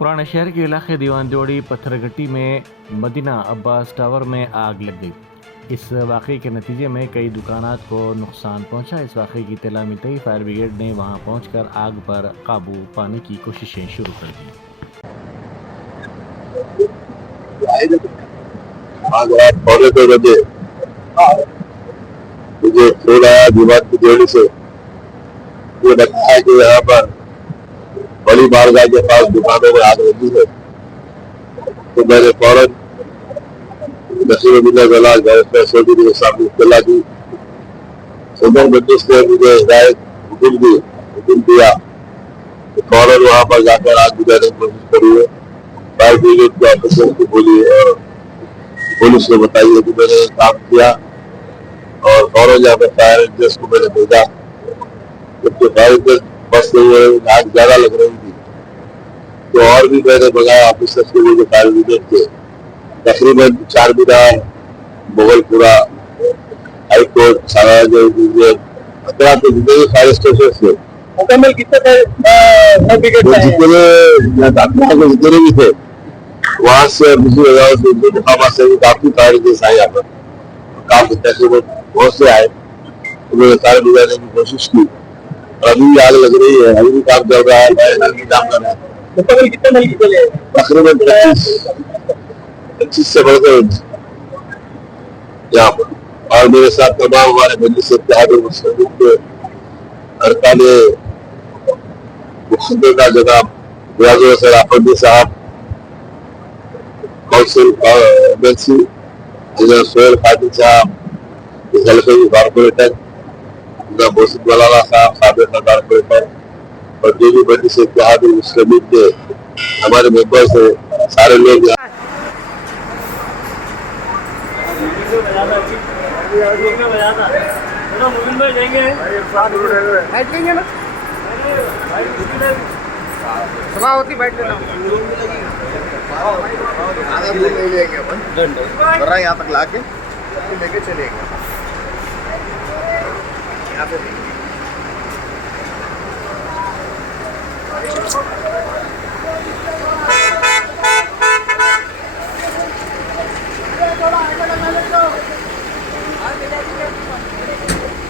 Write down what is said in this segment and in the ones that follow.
पुराने शहर के इलाके दीवान जोड़ी पत्थरघट्टी में मदीना अब्बास टावर में आग लग गई। इस वाक़े के नतीजे में कई दुकानात को नुकसान पहुंचा। इस वाक़े की इत्तला मिलते ही फायर ब्रिगेड ने वहां पहुंचकर आग पर काबू पाने की कोशिशें शुरू कर दी। आज रात 2:45 मुझे फोन आया दीवार की जोड़ी से। ये लगता है कि यहाँ पर बड़ी बारगाह के पास दुकानों में आग लगी है। तो मैंने फौरन नसीब मिला जला गैस में सोची के सामने इत्तला दी। सदर मजलिस ने मुझे हुक्म दिया कि फौरन वहाँ पर जाकर आग बुझाने की कोशिश करी है। फायर ब्रिगेड के ऑफिसर को बोली और पुलिस को बताइए कि मैंने काम किया और फौरन जाकर फायर इंजन को मैंने भेजा। जबकि फायर इंजन फंसते हुए आग ज्यादा लग रही थी तो और भी मैंने मंगाया ऑफिसर के लिए फायर ब्रिगेड के। तकरीबन 4 मीनार, मुगलपुरा, हाईकोर्ट, सारा जो खतरा के जितने भी फायर स्टेशन थे मुकम्मल कितने जितने भी थे वहां से दूसरी जगह से भी काफी फायर इंजन आए। यहाँ पर काफी तकरीबन बहुत से आए तो मैंने सारे बुझाने की कोशिश की। अभी भी आग लग रही है, अभी भी काम चल रहा है, काम कर रहे हैं। मुकम्मल कितने महीने के लिए तकरीबन 25 से बढ़कर यहाँ पर। और मेरे साथ तमाम हमारे मजलिस से इत्तेहाद मुस्लिमीन के अरकाने मुख्तदर जनाब रियाजुल सराफत साहब, काउंसिल एमएलसी सोहेल खादिम साहब, इस हल्के के कॉर्पोरेटर मोहसिन मौलाना साहब, साबिक कॉर्पोरेटर और जो भी मजलिस से इत्तेहाद मुस्लिमीन के हमारे मेंबर्स है, सारे लोग सभापति बैठ लेना यहाँ तक लाके लेके चलेंगे। यहाँ पे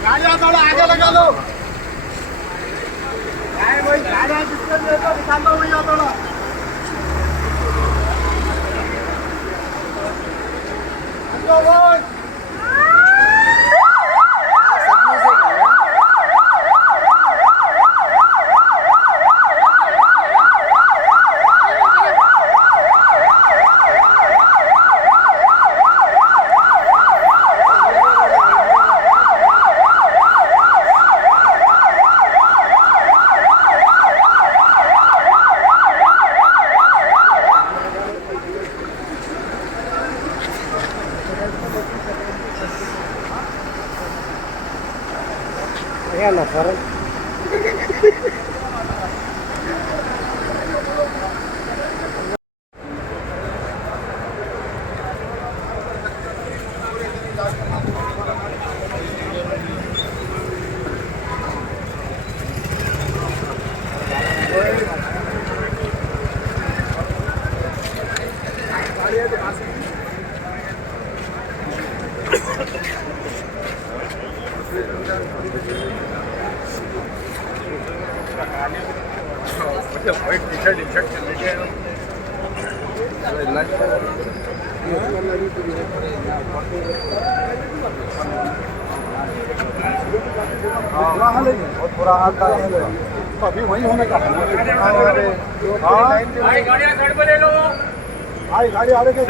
गाड़ियाँ थोड़ा आगे लगा लो। गाड़ियाँ निकाल दो भैया थोड़ा। ना सर बहुत बुरा हाल था। अभी वही होने का गाड़ियाँ साइड पे ले लो। गाड़ी आ रही है।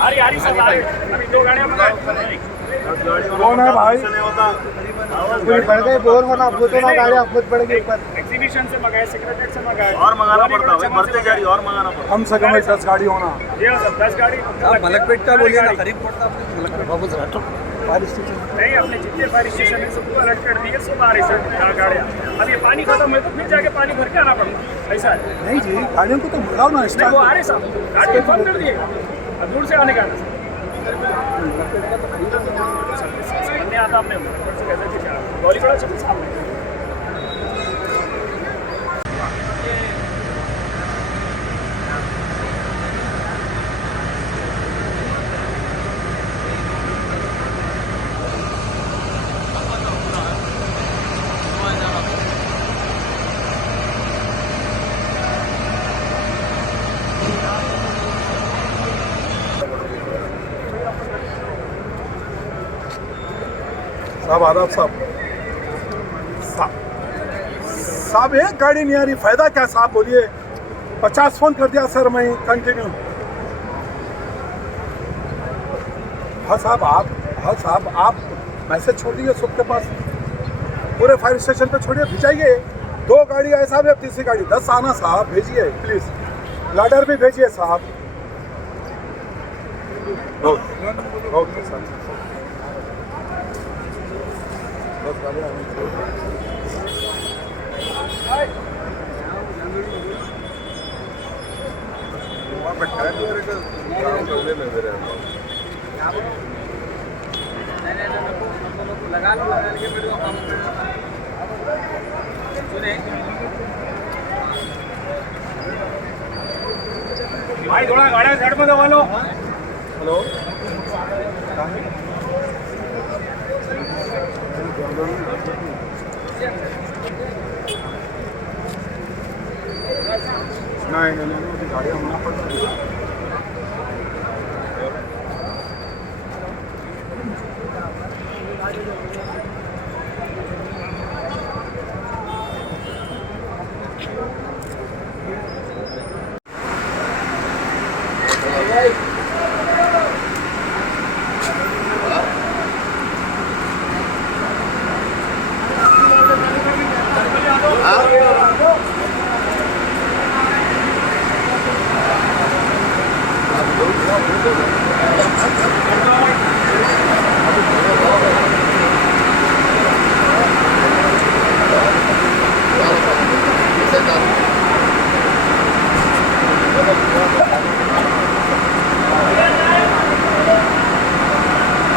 आ रही सब आ रही। अभी 2 गाड़ियाँ कौन है भाई? बढ़ गए बोर होना खुद ना गाड़ियाँ खुद बढ़ गई ऊपर। एग्जीबिशन से मंगाए, सेक्रेटरीट से मंगाए और मंगाना पड़ता है, बढ़ते गाड़ी और मंगाना पड़ता है। कम से कम 10 गाड़ी होना। ये सब 10 गाड़ी मलकपेट का बोलिए ना, खरीद पड़ता है फायर स्टेशन नहीं, अपने जितने फायर स्टेशन है सबको अलर्ट कर दिए, सब आ रही सर गाड़ियाँ। अब ये पानी खत्म है तो फिर जाके पानी भर के आना पड़ता, ऐसा है। नहीं जी, गाड़ियों को तो बुलाओ ना। वो आ रहे सब गाड़ी बंद कर दिए, दूर से आने का नहीं आता। आपने गौरी बड़ा सामने साहब आदाब साहब। साहब एक गाड़ी नहीं आ रही, फायदा क्या साहब बोलिए। 50 फोन कर दिया सर मैं कंटिन्यू। हाँ साहब आप मैसेज छोड़ दीजिए सबके पास, पूरे फायर स्टेशन पे छोड़िए, भिजाइए। 2 गाड़ी आए साहब, या तीसरी गाड़ी 10 आना साहब, भेजिए प्लीज। लाडर भी भेजिए साहब। Okay sir. लगा लो भाई थोड़ा गाड़ा साइड में दबा लो। हेलो नहीं गाड़ी होना पड़ता।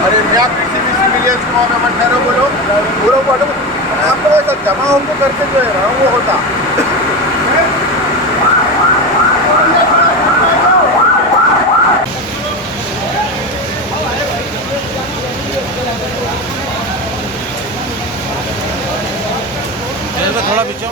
अरे भैया किसी भी सिविलियन को में मत ठहरो, बोलो पूरा बोलो। आपको ऐसा जमा होकर करके जो है ना वो होता। थोड़ा पीछे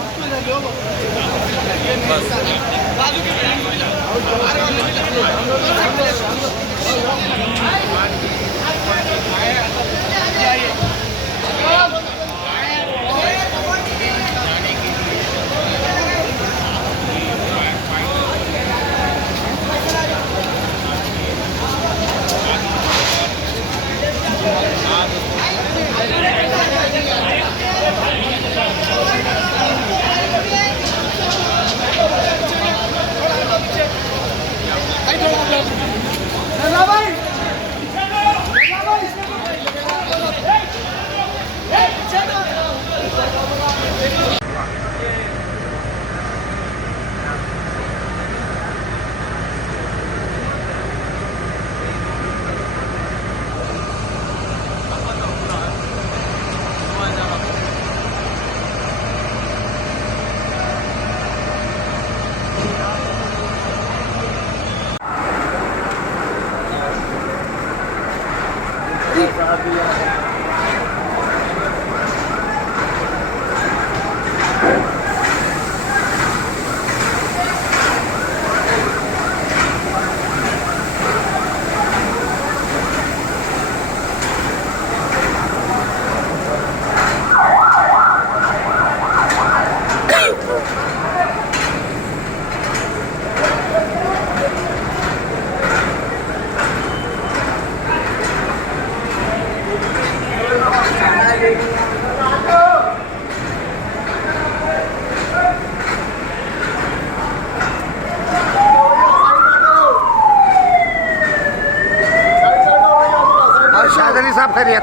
साहब खैरियत।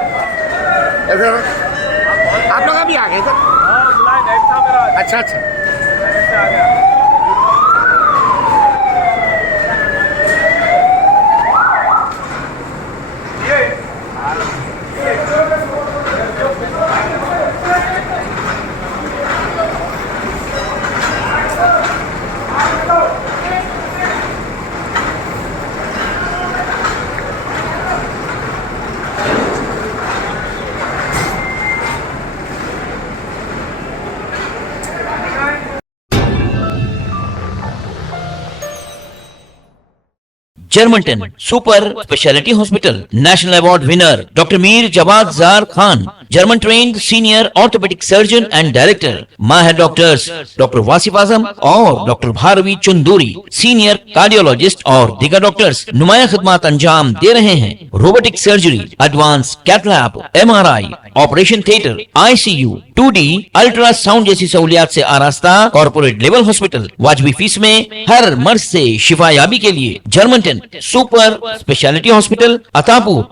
आप लोग अभी आ गए थे? अच्छा अच्छा। Germanton super speciality hospital, national award winner doctor Mir Jawad Jar Khan, German trained senior orthopaedic surgeon and director, माहिर डॉक्टर्स डॉक्टर वासिफ आजम और doctor Bharvi Chanduri, senior cardiologist और दीगर डॉक्टर्स नुमाया खिदमत अंजाम दे रहे हैं। Robotic surgery, advance cath lab, MRI, operation theatre, ICU, 2D ultrasound जैसी सहूलियात से आरास्ता कॉर्पोरेट लेवल हॉस्पिटल। वाजबी फीस में हर मर्ज से शिफायाबी के लिए German 10 super speciality hospital, Attapur.